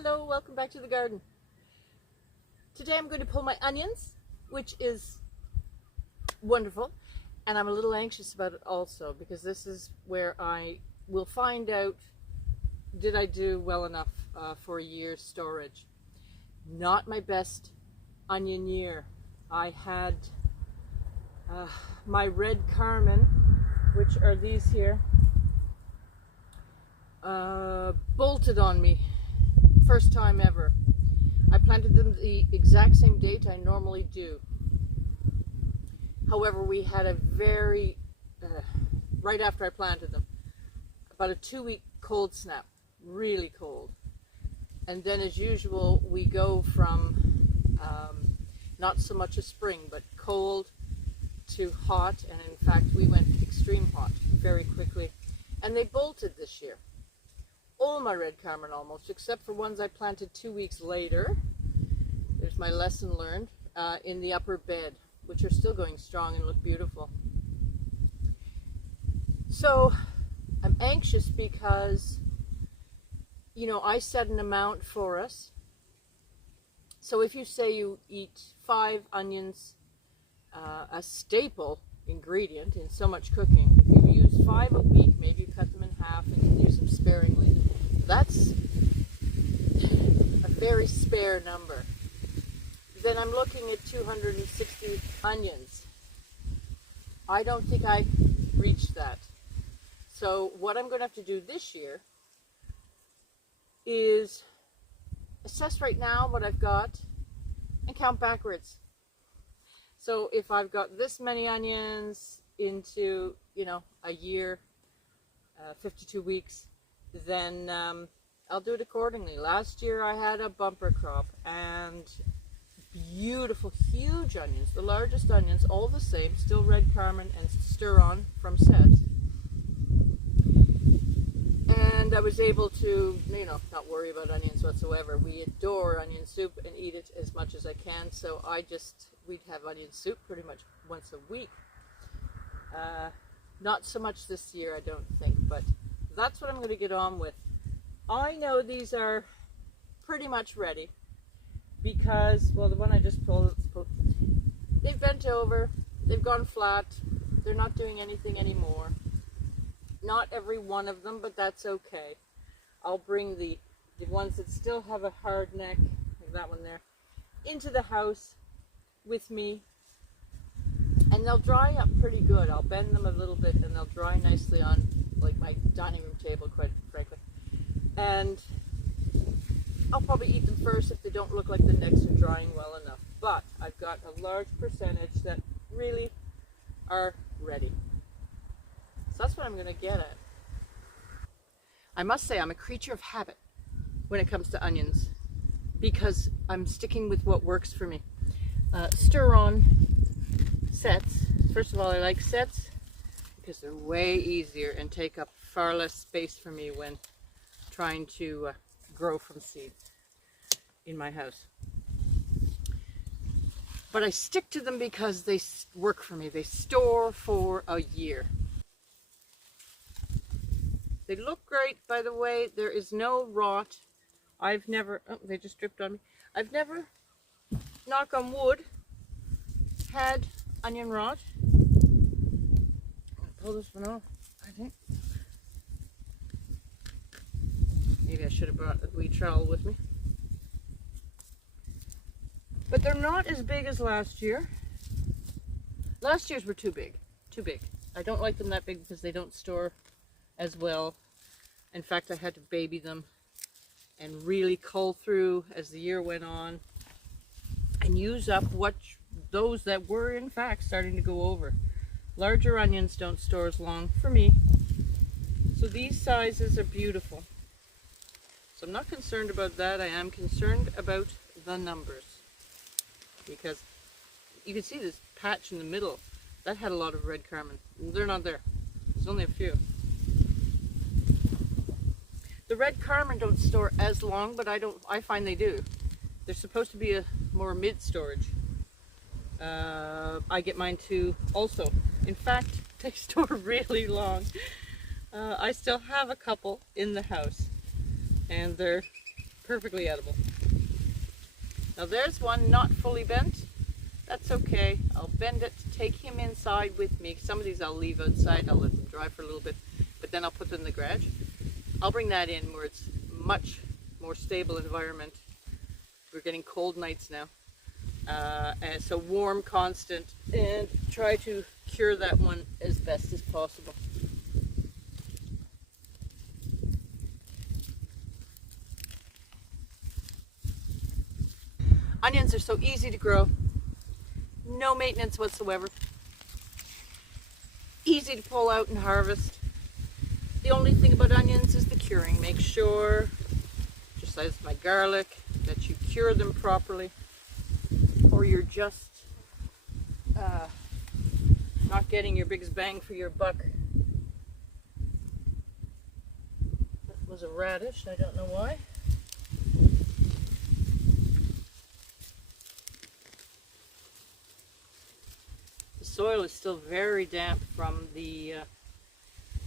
Hello, welcome back to the garden. Today I'm going to pull my onions, which is wonderful, and I'm a little anxious about it also because this is where I will find out did I do well enough for a year's storage. Not my best onion year. I had my red Carmen, which are these here, bolted on me. First time ever. I planted them the exact same date I normally do. However, we had a very, right after I planted them, about a 2-week cold snap, really cold. And then as usual, we go from not so much a spring, but cold to hot. And in fact, we went extreme hot very quickly. And they bolted this year. All my red Carmen almost, except for ones I planted 2 weeks later. There's my lesson learned in the upper bed, which are still going strong and look beautiful. So I'm anxious because, you know, I set an amount for us. So if you say you eat 5 onions, a staple ingredient in so much cooking, if you use 5 a week, maybe you cut them in half and use them sparingly. That's a very spare number. Then I'm looking at 260 onions. I don't think I reached that. So what I'm going to have to do this year is assess right now what I've got and count backwards. So if I've got this many onions into, you know, a year, 52 weeks, then I'll do it accordingly. Last year I had a bumper crop and beautiful, huge onions, the largest onions, all the same, still red Carmen and Stir-On from Sets. And I was able to, you know, not worry about onions whatsoever. We adore onion soup and eat it as much as I can, so we'd have onion soup pretty much once a week. Not so much this year, I don't think, but that's what I'm going to get on with. I know these are pretty much ready because, well, the one I just pulled, they've bent over, they've gone flat, they're not doing anything anymore. Not every one of them, but that's okay. I'll bring the ones that still have a hard neck, like that one there, into the house with me, and they'll dry up pretty good. I'll bend them a little bit and they'll dry nicely on like my dining room table, quite frankly. And I'll probably eat them first if they don't look like the necks are drying well enough. But I've got a large percentage that really are ready. So that's what I'm going to get at. I must say I'm a creature of habit when it comes to onions because I'm sticking with what works for me. Stir-On Sets. First of all, I like Sets because they're way easier and take up far less space for me when trying to grow from seeds in my house. But I stick to them because they work for me. They store for a year. They look great, by the way. There is no rot. I've never, oh, they just dripped on me. I've never, knock on wood, had onion rot. I'll pull this one off, I think. Maybe I should have brought a wee trowel with me. But they're not as big as last year. Last year's were too big, too big. I don't like them that big because they don't store as well. In fact, I had to baby them and really cull through as the year went on and use up those that were in fact starting to go over. Larger onions don't store as long for me. So these sizes are beautiful. So I'm not concerned about that. I am concerned about the numbers because you can see this patch in the middle that had a lot of red Carmen. They're not there. There's only a few. The red Carmen don't store as long, but I find they do. They're supposed to be a more mid-storage. I get mine too also. In fact, they store really long. I still have a couple in the house and they're perfectly edible. Now there's one not fully bent. That's okay. I'll bend it to take him inside with me. Some of these I'll leave outside. I'll let them dry for a little bit, but then I'll put them in the garage. I'll bring that in where it's much more stable environment. We're getting cold nights now. And so warm, constant, and try to cure that one as best as possible. Onions are so easy to grow. No maintenance whatsoever. Easy to pull out and harvest. The only thing about onions is the curing. Make sure, just as my garlic, that you cure them properly, or you're just not getting your biggest bang for your buck. That was a radish, I don't know why. The soil is still very damp from the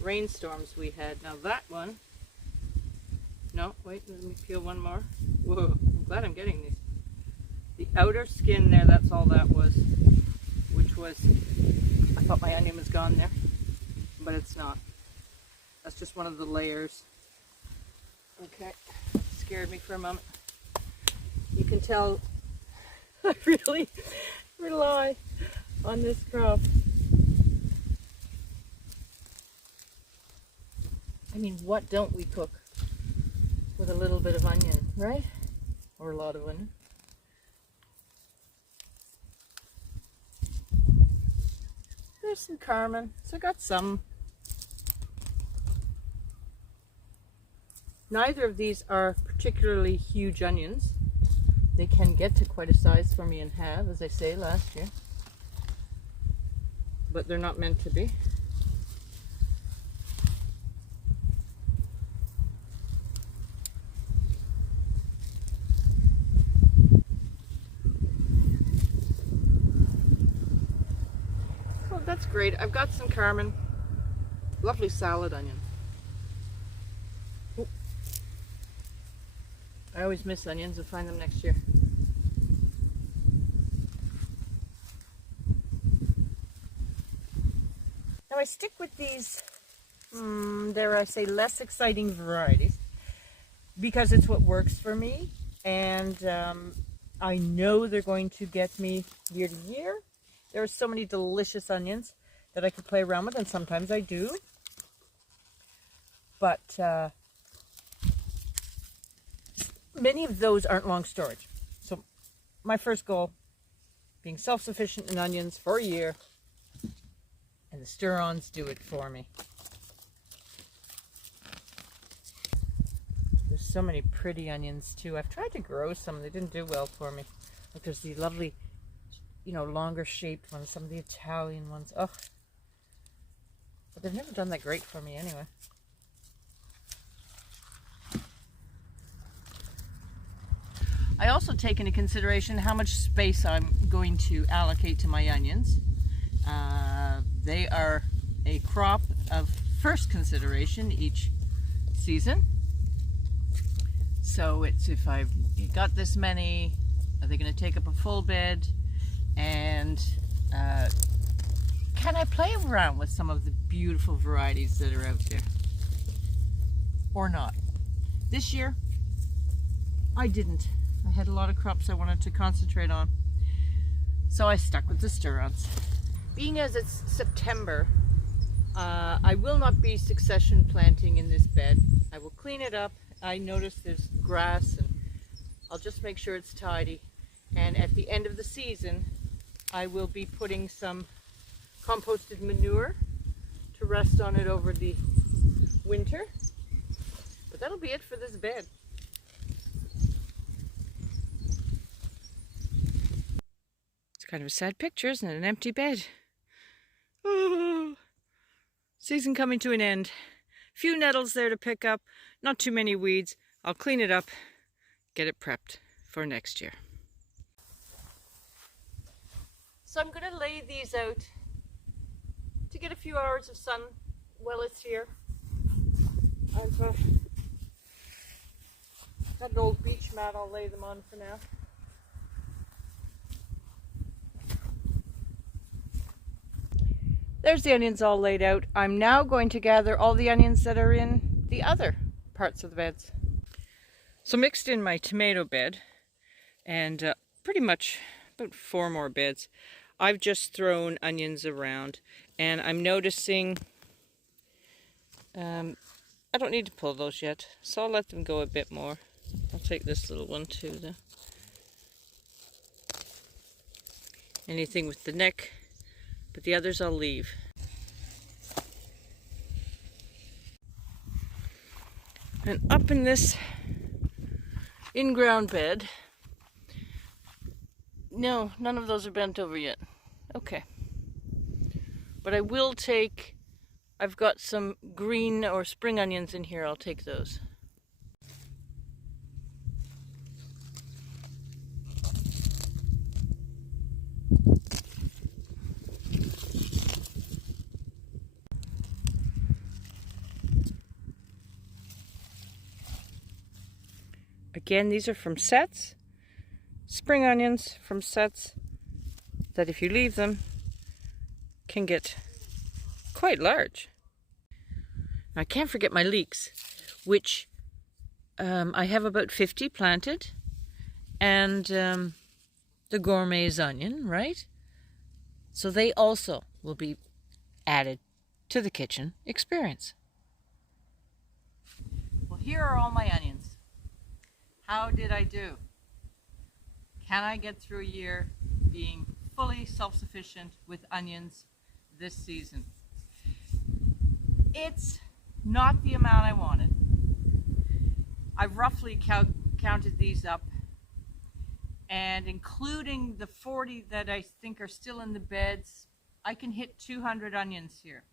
rainstorms we had. Now that one, no, wait, let me peel one more. Whoa, I'm glad I'm getting these. The outer skin there, that's all that was, which was, I thought my onion was gone there, but it's not. That's just one of the layers. Okay, scared me for a moment. You can tell I really rely on this crop. I mean, what don't we cook with a little bit of onion, right? Or a lot of onion. There's some Carmen, so I got some. Neither of these are particularly huge onions. They can get to quite a size for me and have, as I say, last year. But they're not meant to be. That's great. I've got some Carmen. Lovely salad onion. Ooh. I always miss onions. I'll find them next year. Now I stick with these, dare I say, less exciting varieties because it's what works for me, and I know they're going to get me year to year. There are so many delicious onions that I could play around with, and sometimes I do. But many of those aren't long storage. So my first goal, being self-sufficient in onions for a year, and the stir-ons do it for me. There's so many pretty onions too. I've tried to grow some, they didn't do well for me. Like there's the lovely, you know, longer shaped ones, some of the Italian ones. Oh, but they've never done that great for me anyway. I also take into consideration how much space I'm going to allocate to my onions. They are a crop of first consideration each season. So it's, if I've got this many, are they going to take up a full bed? And can I play around with some of the beautiful varieties that are out there? Or not? This year, I didn't. I had a lot of crops I wanted to concentrate on. So I stuck with the stir-ons. Being as it's September, I will not be succession planting in this bed. I will clean it up. I notice there's grass, and I'll just make sure it's tidy. And at the end of the season, I will be putting some composted manure to rest on it over the winter. But that'll be it for this bed. It's kind of a sad picture, isn't it? An empty bed. Oh, season coming to an end. Few nettles there to pick up, not too many weeds. I'll clean it up, get it prepped for next year. So I'm going to lay these out to get a few hours of sun while it's here. I've Got an old beach mat, I'll lay them on for now. There's the onions all laid out. I'm now going to gather all the onions that are in the other parts of the beds. So mixed in my tomato bed and pretty much about 4 more beds. I've just thrown onions around and I'm noticing I don't need to pull those yet, so I'll let them go a bit more. I'll take this little one too though. Anything with the neck, but the others I'll leave. And up in this in-ground bed, no, none of those are bent over yet. Okay. But I will take, I've got some green or spring onions in here, I'll take those. Again, these are from sets, spring onions from sets that if you leave them can get quite large. Now, I can't forget my leeks, which I have about 50 planted, and the gourmet's onion, right? So they also will be added to the kitchen experience. Well, here are all my onions. How did I do? Can I get through a year being fully self-sufficient with onions this season? It's not the amount I wanted. I've roughly counted these up, and including the 40 that I think are still in the beds, I can hit 200 onions here.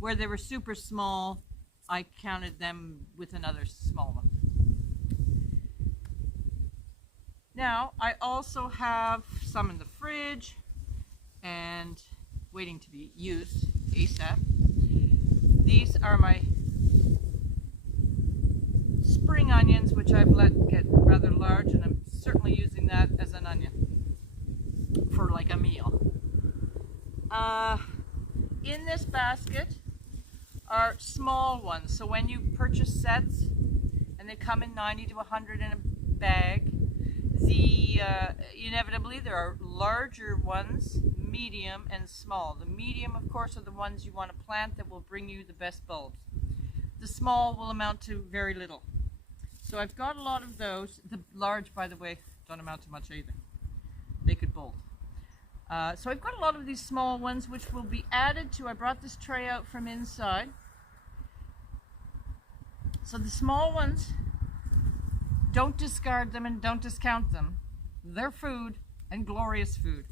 Where they were super small, I counted them with another small one. Now, I also have some in the fridge and waiting to be used ASAP. These are my spring onions, which I've let get rather large, and I'm certainly using that as an onion for like a meal. In this basket are small ones. So when you purchase sets, and they come in 90 to 100 in a bag, inevitably there are larger ones, medium and small. The medium, of course, are the ones you want to plant that will bring you the best bulbs. The small will amount to very little. So I've got a lot of those. The large, by the way, don't amount to much either. They could bolt. So I've got a lot of these small ones which will be added to, I brought this tray out from inside. So the small ones, don't discard them and don't discount them. They're food, and glorious food.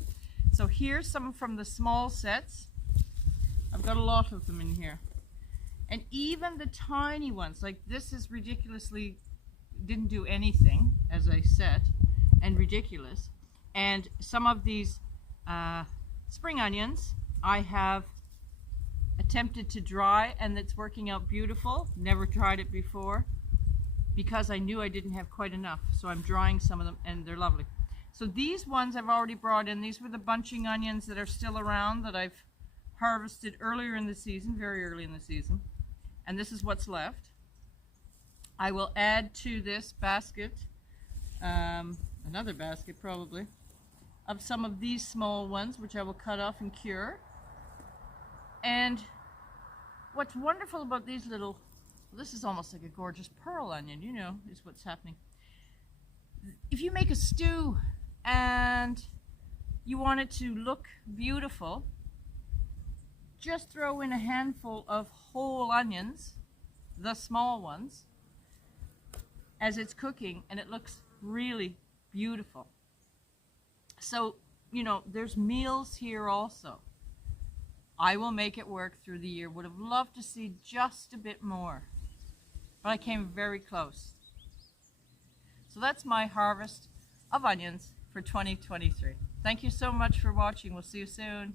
So here's some from the small sets. I've got a lot of them in here. And even the tiny ones, like this is ridiculously, didn't do anything, as I said, and ridiculous. And some of these spring onions I have attempted to dry, and it's working out beautiful. Never tried it before because I knew I didn't have quite enough. So I'm drying some of them and they're lovely. So these ones I've already brought in. These were the bunching onions that are still around that I've harvested earlier in the season, very early in the season. And this is what's left. I will add to this basket, another basket probably, of some of these small ones, which I will cut off and cure. And what's wonderful about these little, this is almost like a gorgeous pearl onion, you know, is what's happening. If you make a stew and you want it to look beautiful, just throw in a handful of whole onions, the small ones, as it's cooking, and it looks really beautiful. So, you know, there's meals here also. I will make it work through the year. Would have loved to see just a bit more, but I came very close. So that's my harvest of onions for 2023. Thank you so much for watching. We'll see you soon.